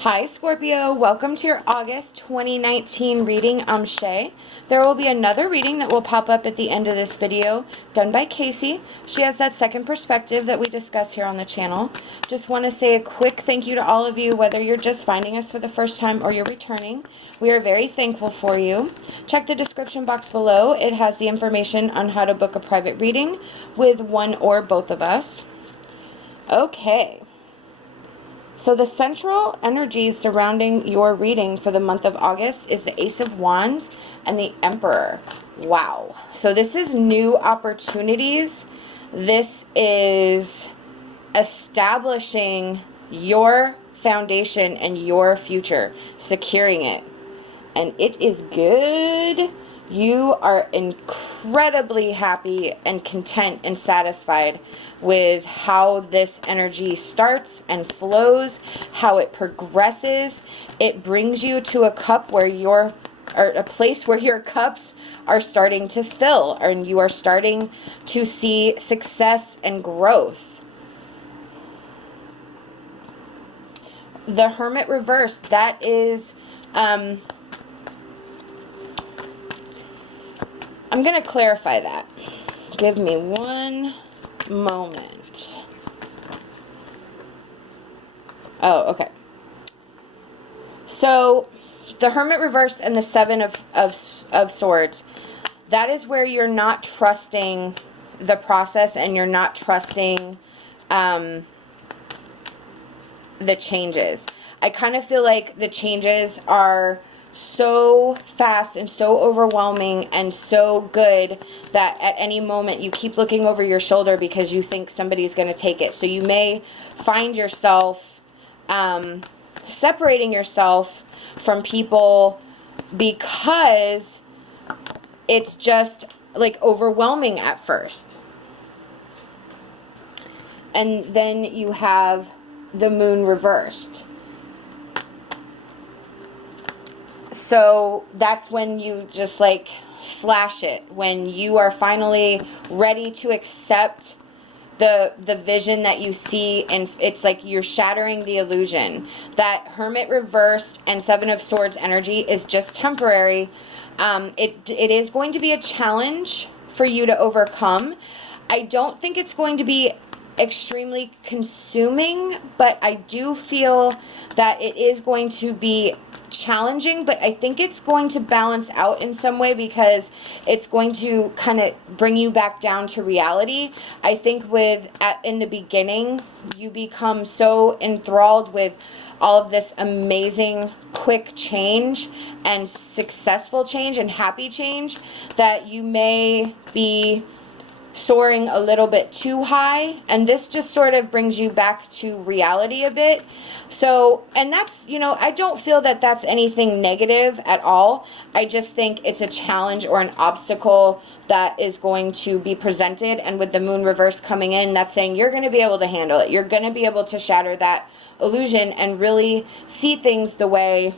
Hi Scorpio, welcome to your August 2019 reading. I'm SHAE. There will be another reading that will pop up at the end of this video done by KACEE. She has that second perspective that we discuss here on the channel. Just want to say a quick thank you to all of you, whether you're just finding us for the first time or you're returning. We are very thankful for you. Check the description box below. It has the information on how to book a private reading with one or both of us. Okay. So the central energies surrounding your reading for the month of August is the Ace of Wands and the Emperor. Wow. So this is new opportunities. This is establishing your foundation and your future, securing it. And it is good. You are incredibly happy and content and satisfied with how this energy starts and flows, how it progresses. It brings you to a cup where or a place where your cups are starting to fill, and you are starting to see success and growth. The Hermit reverse, that is I'm going to clarify that. Give me one moment. Oh, okay. So the Hermit reverse and the Seven of Swords, that is where you're not trusting the process and you're not trusting the changes. I kind of feel like the changes are so fast and so overwhelming and so good that at any moment you keep looking over your shoulder because you think somebody's going to take it. So you may find yourself separating yourself from people because it's just like overwhelming at first. And then you have the Moon reversed. So that's when you just like slash it, when you are finally ready to accept the vision that you see, and it's like you're shattering the illusion. That Hermit reversed and Seven of Swords energy is just temporary. It is going to be a challenge for you to overcome. I don't think it's going to be extremely consuming, but I do feel that it is going to be challenging, but I think it's going to balance out in some way because it's going to kind of bring you back down to reality. I think in the beginning, you become so enthralled with all of this amazing quick change and successful change and happy change that you may be soaring a little bit too high, and this just sort of brings you back to reality a bit. So, and that's, I don't feel that that's anything negative at all. I just think it's a challenge or an obstacle that is going to be presented, and with the Moon reverse coming in, that's saying you're going to be able to handle it. You're going to be able to shatter that illusion and really see things the way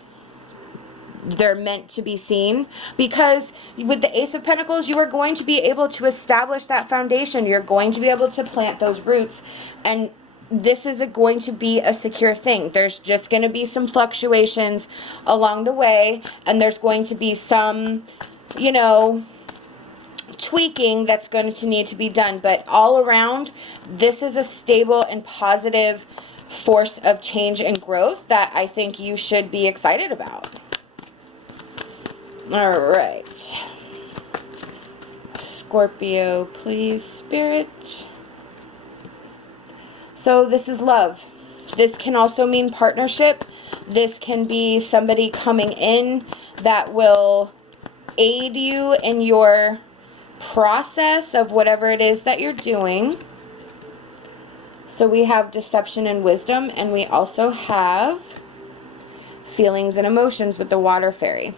they're meant to be seen, because with the Ace of Pentacles, you are going to be able to establish that foundation. You're going to be able to plant those roots, and this is going to be a secure thing. There's just going to be some fluctuations along the way, and there's going to be some, tweaking that's going to need to be done, but all around, this is a stable and positive force of change and growth that I think you should be excited about. All right, Scorpio, please, Spirit. So this is love. This can also mean partnership. This can be somebody coming in that will aid you in your process of whatever it is that you're doing. So we have deception and wisdom, and we also have feelings and emotions with the water fairy.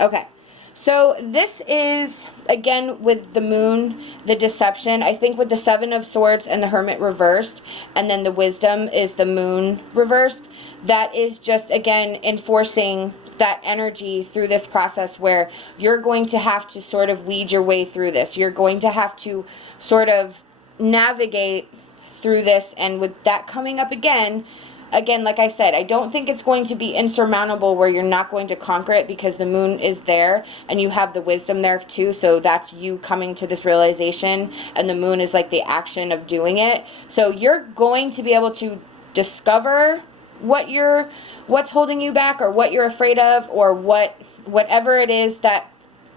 Okay, so this is, again, with the Moon, the deception. I think with the Seven of Swords and the Hermit reversed, and then the wisdom is the Moon reversed, that is just, again, enforcing that energy through this process where you're going to have to sort of weed your way through this. You're going to have to sort of navigate through this, and with that coming up again, again, like I said, I don't think it's going to be insurmountable where you're not going to conquer it, because the moon is there and you have the wisdom there too. So that's you coming to this realization, and the moon is like the action of doing it. So you're going to be able to discover what's holding you back, or what you're afraid of, or whatever it is that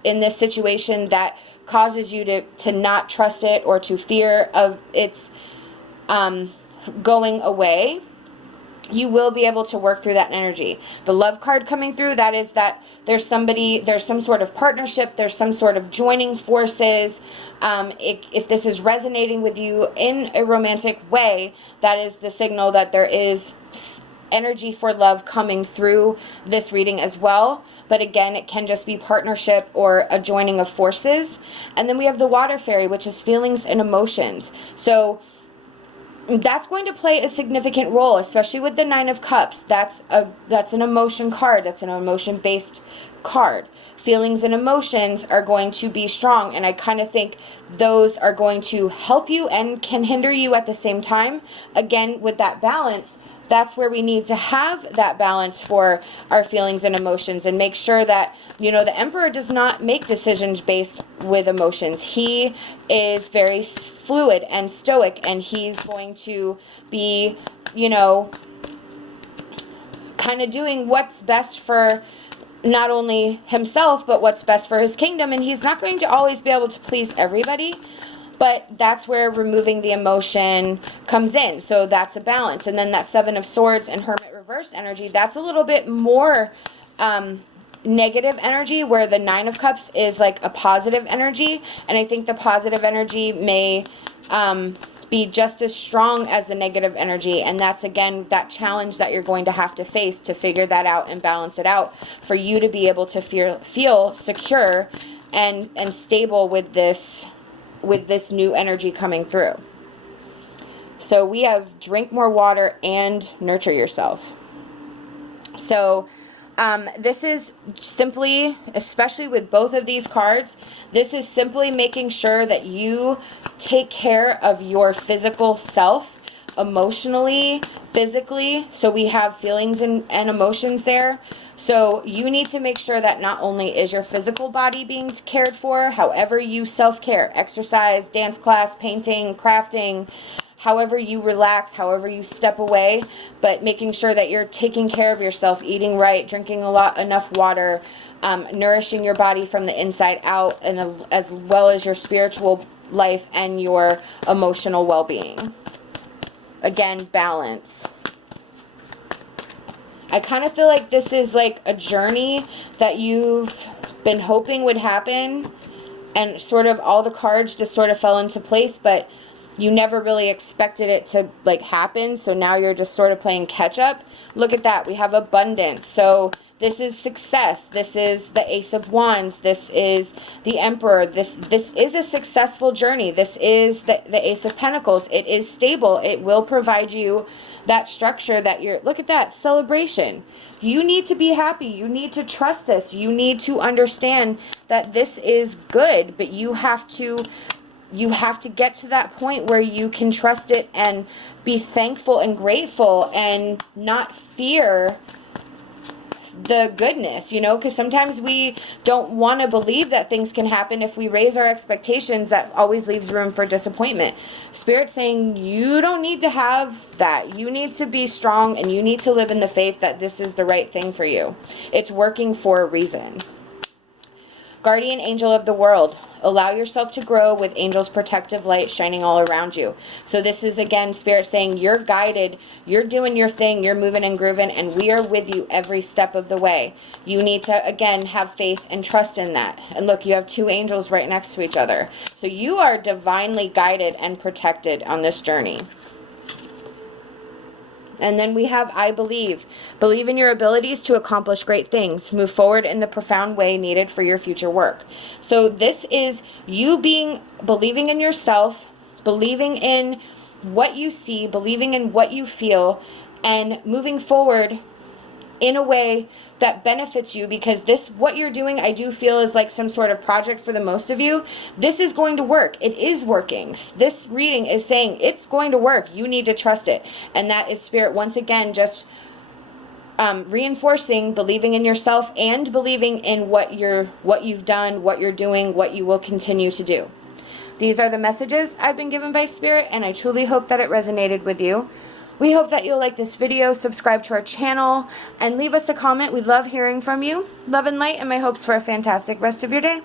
in this situation that causes you to not trust it, or to fear of its going away. You will be able to work through that energy. The love card coming through, that is that there's some sort of partnership, there's some sort of joining forces. If this is resonating with you in a romantic way, that is the signal that there is energy for love coming through this reading as well. But again, it can just be partnership or a joining of forces. And then we have the water fairy, which is feelings and emotions. So that's going to play a significant role, especially with the Nine of Cups. That's an emotion card. That's an emotion-based card. Feelings and emotions are going to be strong, and I kind of think those are going to help you and can hinder you at the same time. Again, with that balance, that's where we need to have that balance for our feelings and emotions, and make sure that, you know, the Emperor does not make decisions based with emotions. He is very fluid and stoic, and he's going to be, you know, kind of doing what's best for not only himself, but what's best for his kingdom. And he's not going to always be able to please everybody. But that's where removing the emotion comes in. So that's a balance. And then that Seven of Swords and Hermit reverse energy, that's a little bit more negative energy, where the Nine of Cups is like a positive energy. And I think the positive energy may be just as strong as the negative energy. And that's, again, that challenge that you're going to have to face to figure that out and balance it out, for you to be able to feel secure and stable with this new energy coming through. So we have drink more water and nurture yourself. So this is simply, especially with both of these cards, this is simply making sure that you take care of your physical self, emotionally, physically. So we have feelings and emotions there. So you need to make sure that not only is your physical body being cared for, however you self-care, exercise, dance class, painting, crafting, however you relax, however you step away, but making sure that you're taking care of yourself, eating right, drinking enough water, nourishing your body from the inside out, and as well as your spiritual life and your emotional well-being. Again, balance. I kind of feel like this is like a journey that you've been hoping would happen, and sort of all the cards just sort of fell into place, but you never really expected it to like happen. So now you're just sort of playing catch up. Look at that. We have abundance. So this is success. This is the Ace of Wands. This is the Emperor. This is a successful journey. This is the Ace of Pentacles. It is stable. It will provide you that structure that you're, look at that, celebration. You need to be happy. You need to trust this. You need to understand that this is good, but you have to get to that point where you can trust it and be thankful and grateful and not fear the goodness, you know, because sometimes we don't want to believe that things can happen. If we raise our expectations, that always leaves room for disappointment. Spirit's saying you don't need to have that. You need to be strong, and you need to live in the faith that this is the right thing for you. It's working for a reason. Guardian angel of the world. Allow yourself to grow with angels' protective light shining all around you. So this is, again, Spirit saying you're guided, you're doing your thing, you're moving and grooving, and we are with you every step of the way. You need to, again, have faith and trust in that. And look, you have two angels right next to each other. So you are divinely guided and protected on this journey. And then we have I believe. Believe in your abilities to accomplish great things. Move forward in the profound way needed for your future work. So this is you believing in yourself, believing in what you see, believing in what you feel, and moving forward in a way that benefits you, because this, what you're doing, I do feel is like some sort of project for the most of you. This is going to work. It is working. This reading is saying it's going to work. You need to trust it. And that is Spirit once again just reinforcing believing in yourself and believing in what you've done, what you're doing, what you will continue to do. These are the messages I've been given by Spirit, and I truly hope that it resonated with you. We hope that you'll like this video, subscribe to our channel, and leave us a comment. We love hearing from you. Love and light, and my hopes for a fantastic rest of your day.